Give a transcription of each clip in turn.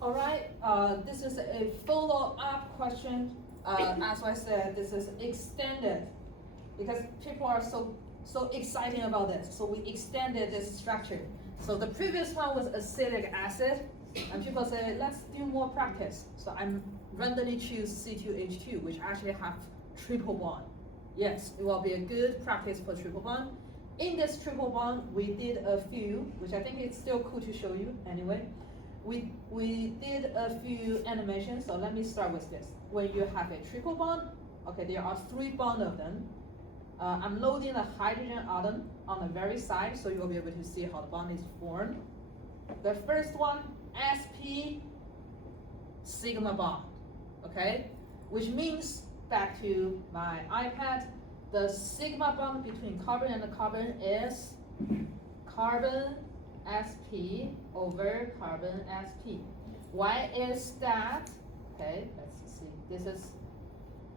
All right, this is a follow-up question. As I said, this is extended because people are so excited about this. So we extended this structure. So the previous one was acetic acid, and people say, let's do more practice. So I'm randomly choose C2H2, which actually have triple bond. Yes, it will be a good practice for triple bond. In this triple bond, we did a few, which I think it's still cool to show you anyway. We did a few animations, so let me start with this. When you have a triple bond, okay, there are 3 bonds of them. I'm loading a hydrogen atom on the very side, so you'll be able to see how the bond is formed. The first one, sp sigma bond, okay? Which means, back to my iPad, the sigma bond between carbon and carbon is carbon sp over carbon sp. Why is that? Okay, let's see. This is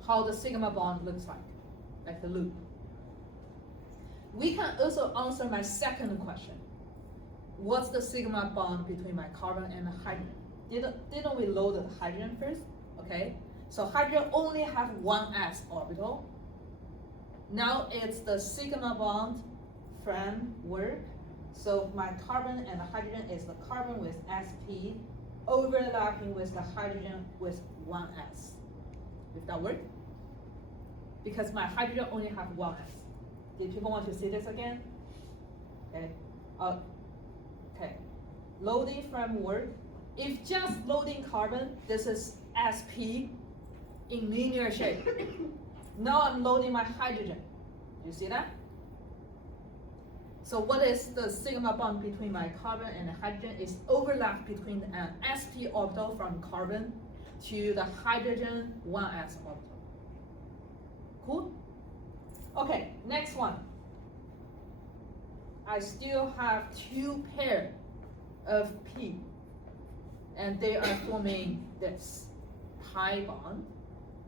how the sigma bond looks like the loop. We can also answer my second question. What's the sigma bond between my carbon and the hydrogen? Didn't we load the hydrogen first? Okay, so hydrogen only have one s orbital. Now it's the sigma bond from work. So my carbon and the hydrogen is the carbon with sp overlapping with the hydrogen with 1s. If that work? Because my hydrogen only have 1s. Did people want to see this again? Okay. Okay. Loading from work. If just loading carbon, this is sp in linear shape. Now I'm loading my hydrogen. You see that? So what is the sigma bond between my carbon and the hydrogen? Is overlap between an sp orbital from carbon to the hydrogen 1s orbital. Cool? Okay, next one. I still have 2 pairs of p, and they are forming this pi bond,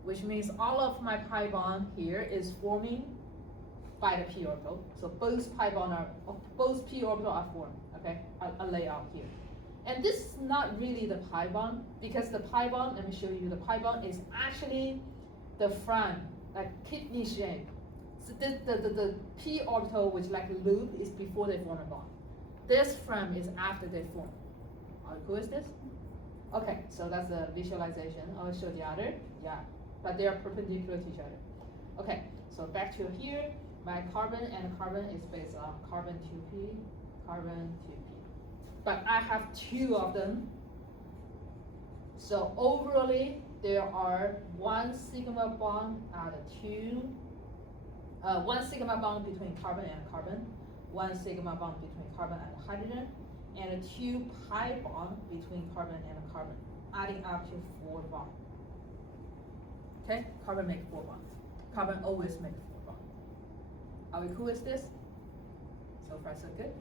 which means all of my pi bond here is forming by the p orbital. So both p orbital are formed. Okay, I'll lay out here. And this is not really the pi bond, because the pi bond, let me show you, the pi bond is actually the front, like kidney shape. So the p orbital, which like a loop, is before they form a bond. This frame is after they form. How cool is this? Okay, so that's the visualization. I'll show the other. Yeah, but they are perpendicular to each other. Okay, so back to here. My carbon and carbon is based on carbon 2p, carbon 2p. But I have 2 of them. So overall, there are 1 sigma bond at 1 sigma bond between carbon and carbon, 1 sigma bond between carbon and hydrogen, and 2 pi bond between carbon and carbon, adding up to 4 bonds. Okay, carbon makes 4 bonds. Carbon always makes 4 bonds. Are we cool with this? So far so good?